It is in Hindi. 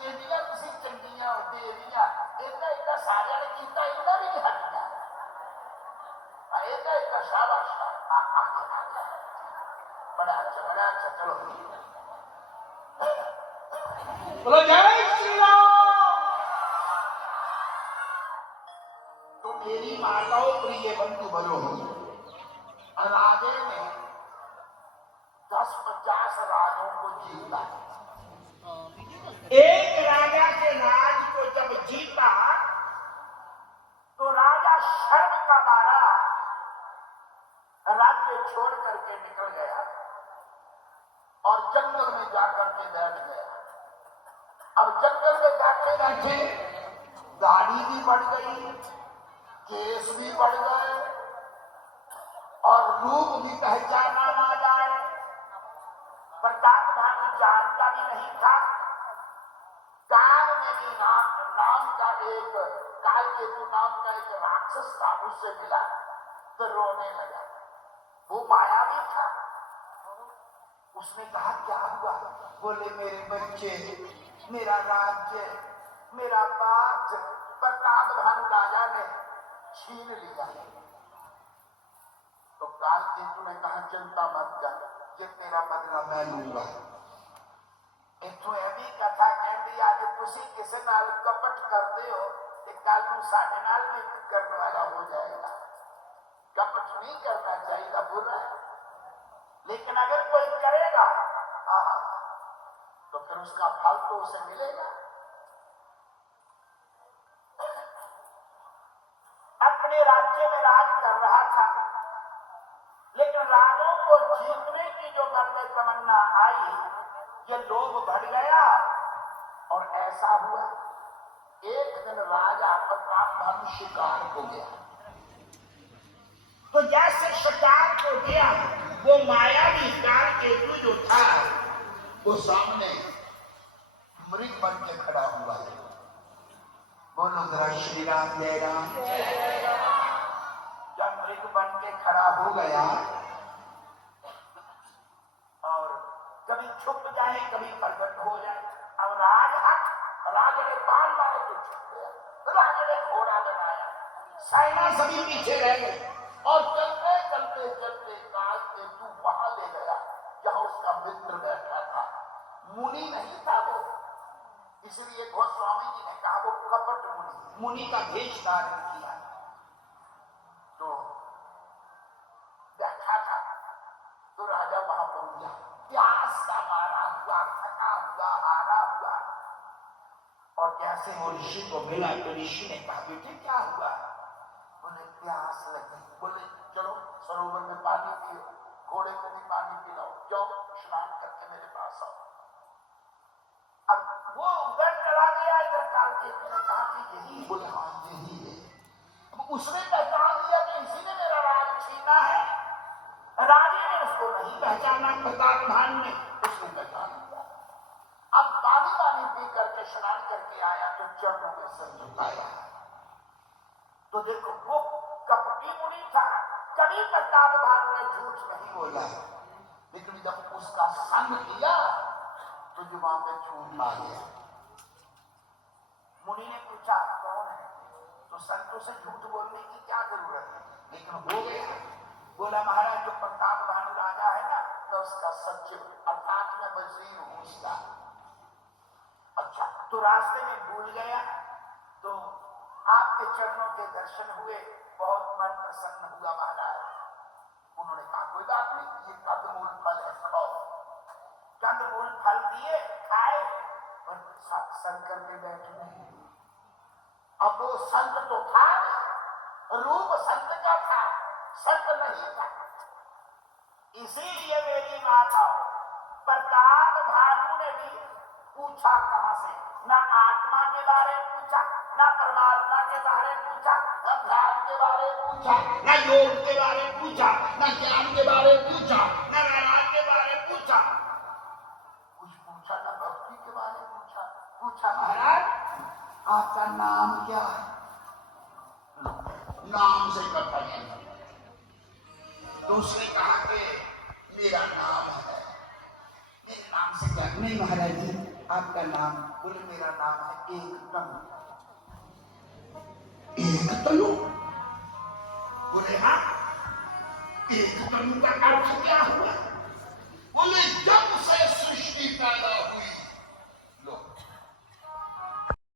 ਜਿਹੜੀਆਂ ਤੁਸੀਂ ਚੰਗੀਆਂ ਦੇਵੀਆਂ ਇਹਨਾਂ ਇੱਕ ਸਾਰਿਆਂ ਨੇ ਕੀਤਾ ਇਹਨਾਂ ਵੀ ਨਹੀਂ ਹਟੀਆਂ ਇਹਦਾ ਇੱਕ ਸ਼ਾਬਾਸ਼ ਆ ਗਿਆ बड़ा अच्छा चलो बोलो जय श्री राम। तो मेरी माताओं प्रिय बंधु बनो राजे ने 10-50 राजों को जीता एक राजा के राज को जब जीता तो राजा शर्म का मारा राज्य छोड़ करके निकल गया और जंगल में जाकर के बैठ गया। अब जंगल में बैठे बैठे गाड़ी भी बढ़ गई, केस भी बढ़ गए और रूप भी पहचाना ना जाए। प्रताप भानु जानता भी नहीं था। काल में भी नाम का एक कालकेतु नाम का एक राक्षस था, उससे मिला तो रोने लगा। वो मायावी था। उसने कहा क्या हुआ? बोले मेरे बच्चे, मेरा राज्य, मेरा बाग प्रताप भानु राजा ने छीन लिया। तो कालकेतु ने कहा चिंता मत कर, ये तेरा बदला मैं लूंगा। इतों एवी कथा कहती आज तुसी किसी नाल कपट करते हो कि कल नूं साडे नाल भी करने वाला हो जाएगा। कपट नहीं करना चाहिए, बुरा है, लेकिन अगर कोई करेगा तो फिर उसका फल तो उसे मिलेगा। अपने राज्य में राज कर रहा था, लेकिन राजों को जीतने की जो मन में तमन्ना आई, ये लोभ बढ़ गया और ऐसा हुआ एक दिन राजा प्रताप भानु शिकार हो गया। तो जैसे शिकार को गया वो मायावी कालकेतु जो था वो सामने मृग बन के खड़ा हुआ है। बोलो जरा श्री राम जय राम। जब मृग बन के खड़ा हो गया और कभी छुप जाए कभी प्रकट हो जाए। अब राजा ने बाल मारे तो छुप गया, राजा ने घोड़ा बनाया, सेना सभी पीछे रह गई और चलते चलते चलते कालकेतु वहां ले गया जहां उसका मित्र बैठा था। मुनि नहीं था वो, इसलिए गोस्वामी जी ने कहा वो कपट मुनि का भेष धारण किया। तो बैठा था तो राजा वहां पहुंच गया, प्यास का मारा हुआ, थका हुआ, हारा हुआ। और जैसे वो ऋषि को मिला तो ऋषि ने कहा बेटे क्या हुआ? बोले प्यास लगी। बोले चलो सरोवर में पानी पियो, घोड़े को भी पानी पिलाओ, जाओ स्नान करके मेरे पास आओ। अब वो उधर चला गया, इधर कालकेतु ने कहा कि यही। बोले हाँ यही है। अब उसने पहचान लिया कि इसी ने मेरा राज छीना है। राजे ने उसको नहीं पहचाना, प्रताप भानु ने उसने पहचान लिया। अब पानी पी करके स्नान करके आया तो चरणों में सर झुकाया। तो देखो वो कपटी मुनि था, कभी प्रताप भानु ने झूठ नहीं बोला, लेकिन जब उसका संग किया तो जुबान पे झूठ आ गया। मुनि ने पूछा कौन है? तो संतों से झूठ बोलने की क्या जरूरत है, लेकिन हो गया। बोला महाराज जो प्रताप भानु राजा है ना, मैं उसका सचिव अर्थात मैं वजीर हूं उसका। अच्छा, तो रास्ते में भूल गया तो आपके चरणों के दर्शन हुए, बहुत मन प्रसन्न हुआ महाराज। उन्होंने कहा कोई बात नहीं, ये कंदमूल फल है, खाओ। कंदमूल फल दिए, खाए और शंकर पे बैठे। अब वो संत तो था, रूप संत का था, संत नहीं था। इसीलिए मेरी माता प्रताप भानु ने भी पूछा कहां से, ना आत्मा के बारे में पूछा, ना परमात्मा के बारे में पूछा, ना ध्यान के बारे में पूछा, ना योग के बारे में पूछा, ना ज्ञान के बारे में पूछा, ना वैराग्य के बारे में पूछा, कुछ पूछा ना भक्ति के बारे में पूछा। पूछा महाराज आपका नाम क्या है? नाम से कथा नहीं। तो उसने कहा कि मेरा नाम है। मेरे नाम से क्या? नहीं महाराज जी आपका नाम? बोले मेरा नाम है एक तनु। एक तनु? बोले हाँ। एक तनु का अर्थ क्या हुआ?